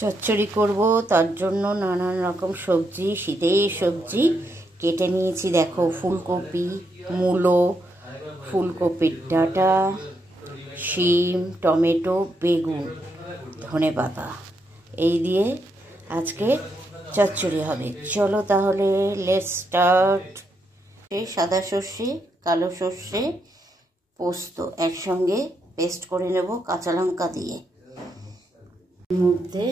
চচ্চড়ি করব, তার জন্য নানান রকম সবজি, শীতের সবজি কেটে নিয়েছি। দেখো, ফুলকপি, মূলো, ফুলকপির ডাঁটা, শিম, টমেটো, বেগুন, ধনেপাতা, এই দিয়ে আজকে চচ্চড়ি হবে। চলো তাহলে লেটস স্টার্ট। সাদা সর্ষে, কালো সর্ষে, পোস্ত একসঙ্গে পেস্ট করে নেব কাঁচা লঙ্কা দিয়ে। এর মধ্যে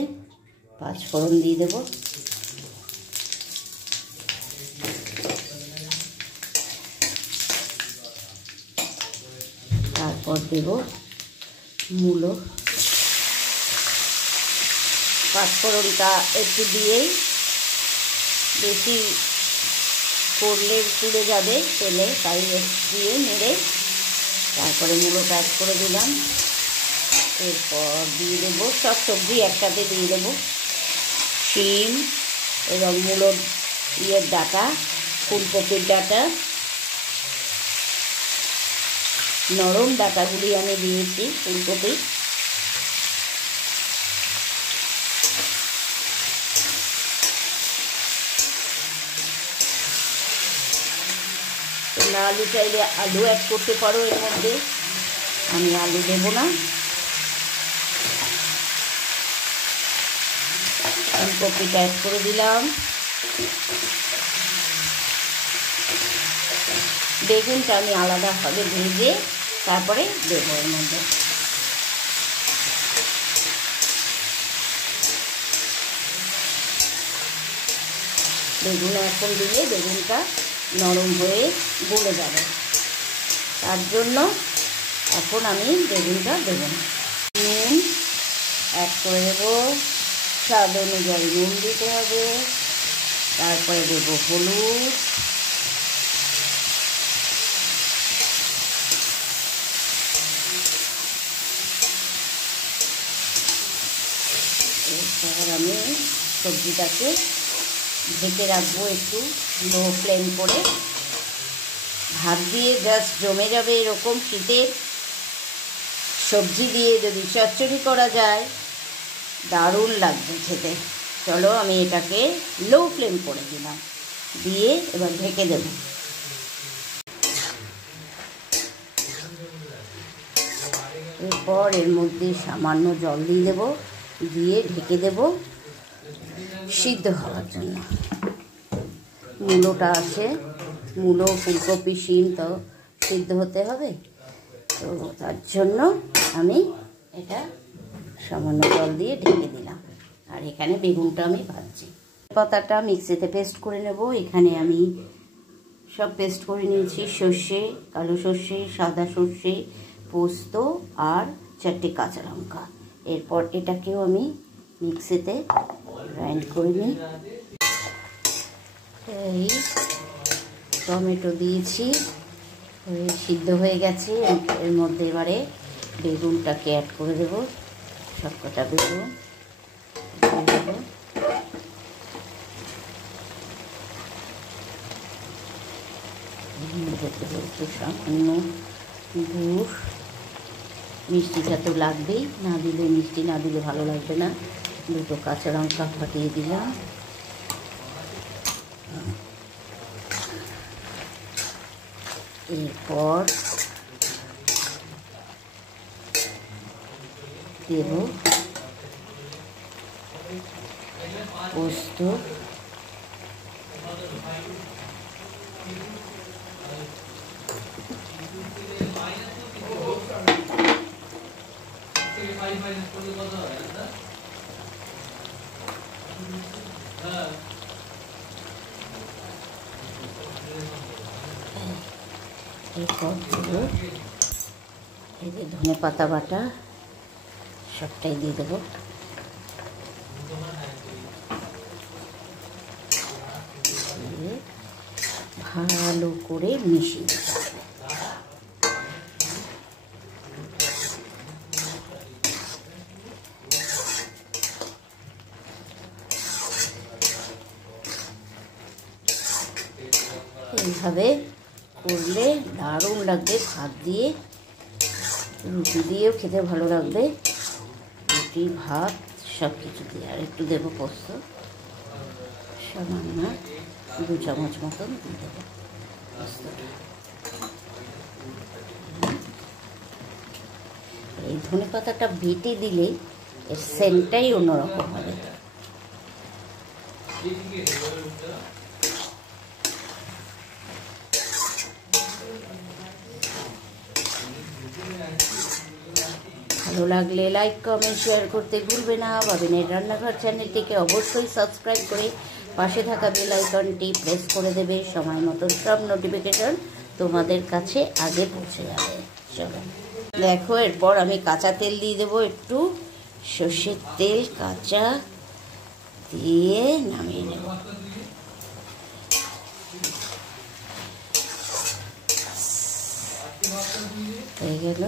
পাঁচফোড়ন দিয়ে দেব, তারপর দেব মূলো। পাঁচফোড়নটা একটু দিয়েই, বেশি করলে পুড়ে যাবে তেলে, তাই দিয়ে নেড়ে তারপরে মূলোটা অ্যাড করে দিলাম। এরপর দিয়ে দেবো সব সবজি একসাথে দিয়ে দেবো, শিম এবং মূলোর ডাঁটা, ফুলকপির ডাঁটা, নরম ডাঁটাগুলি আমি দিয়েছি ফুলকপি। তোমরা আলু চাইলে আলু অ্যাড করতে পারো এর মধ্যে, আমি আলু দেবো না। ফুলকপিটা অ্যাড করে দিলাম। বেগুনটা আমি আলাদাভাবে ভেজে তারপরে দেবো এর মধ্যে। বেগুন এখন দিলে বেগুনটা নরম হয়ে গলে যাবে, তার জন্য এখন আমি বেগুনটা দেব না। নুন অ্যাড করে দেবো, স্বাদ অনুযায়ী নুন দিতে হবে। তারপরে দেবো হলুদ, এরপর আমি সবজিটাকে ঢেকে রাখবো একটু লো ফ্লেম করে। ভাত দিয়ে জাস্ট জমে যাবে এরকম শীতের সবজি দিয়ে যদি চচ্চড়ি করা যায়, দারুণ লাগবে খেতে। চলো আমি এটাকে লো ফ্লেম করে দিলাম, দিয়ে এবার ঢেকে দেব। এরপর এর মধ্যে সামান্য জল দিয়ে দেবো, দিয়ে ঢেকে দেব সিদ্ধ হওয়ার জন্য। মূলোটা আছে, মূলো, ফুলকপি, শিম তো সিদ্ধ হতে হবে, তো তার জন্য আমি এটা সামান্য জল দিয়ে ঢেকে দিলাম। আর এখানে বেগুনটা আমি ভাজছি। পাতাটা মিক্সিতে পেস্ট করে নেব। এখানে আমি সব পেস্ট করে নিয়েছি, সর্ষে, কালো সর্ষে, সাদা সর্ষে, পোস্ত আর 4টে কাঁচা লঙ্কা। এরপর এটাকেও আমি মিক্সিতে গ্রাইন্ড করে নিই। এই টমেটো দিয়েছি, সিদ্ধ হয়ে গেছে। এর মধ্যে এবারে বেগুনটাকে অ্যাড করে দেব, সবকটা বেগুন দেব। একটু সামান্য গুড়, মিষ্টিটা তো লাগবেই, না দিলে মিষ্টি না দিলে ভালো লাগবে না। 2টো কাঁচা লঙ্কা ফাটিয়ে দিলাম। এরপর দেব পোস্ত, এরপর দেবো এই যে ধনেপাতা বাটা, সবটাই দিয়ে দেবো। ভালো করে মিশিয়ে দিতে হবে। এইভাবে করলে দারুণ লাগবে, ভাত দিয়ে রুটি দিয়েও খেতে ভালো লাগবে। রুটি, ভাত সব কিছু দিয়ে আর একটু দেবো পোস্ত, সামান্য 2 চামচ মতন দিয়ে দেবো পোস্তটা। এই ধনে পাতাটা বেটে দিলে এর সেন্টটাই অন্যরকম হবে। ভালো লাগলে লাইক কমেন্ট শেয়ার করতে ভুলবে না। বাবিনের রান্নাঘর চ্যানেলটিকে অবশ্যই সাবস্ক্রাইব করে পাশে থাকা বেল আইকনটি প্রেস করে দেবে। সময় মতন সব নোটিফিকেশন তোমাদের কাছে আগে পৌঁছে যাবে। চলো দেখো, এরপর আমি কাঁচা তেল দিয়ে দেবো, একটু সর্ষের তেল কাঁচা দিয়ে নামিয়ে নেব। হয়ে গেল।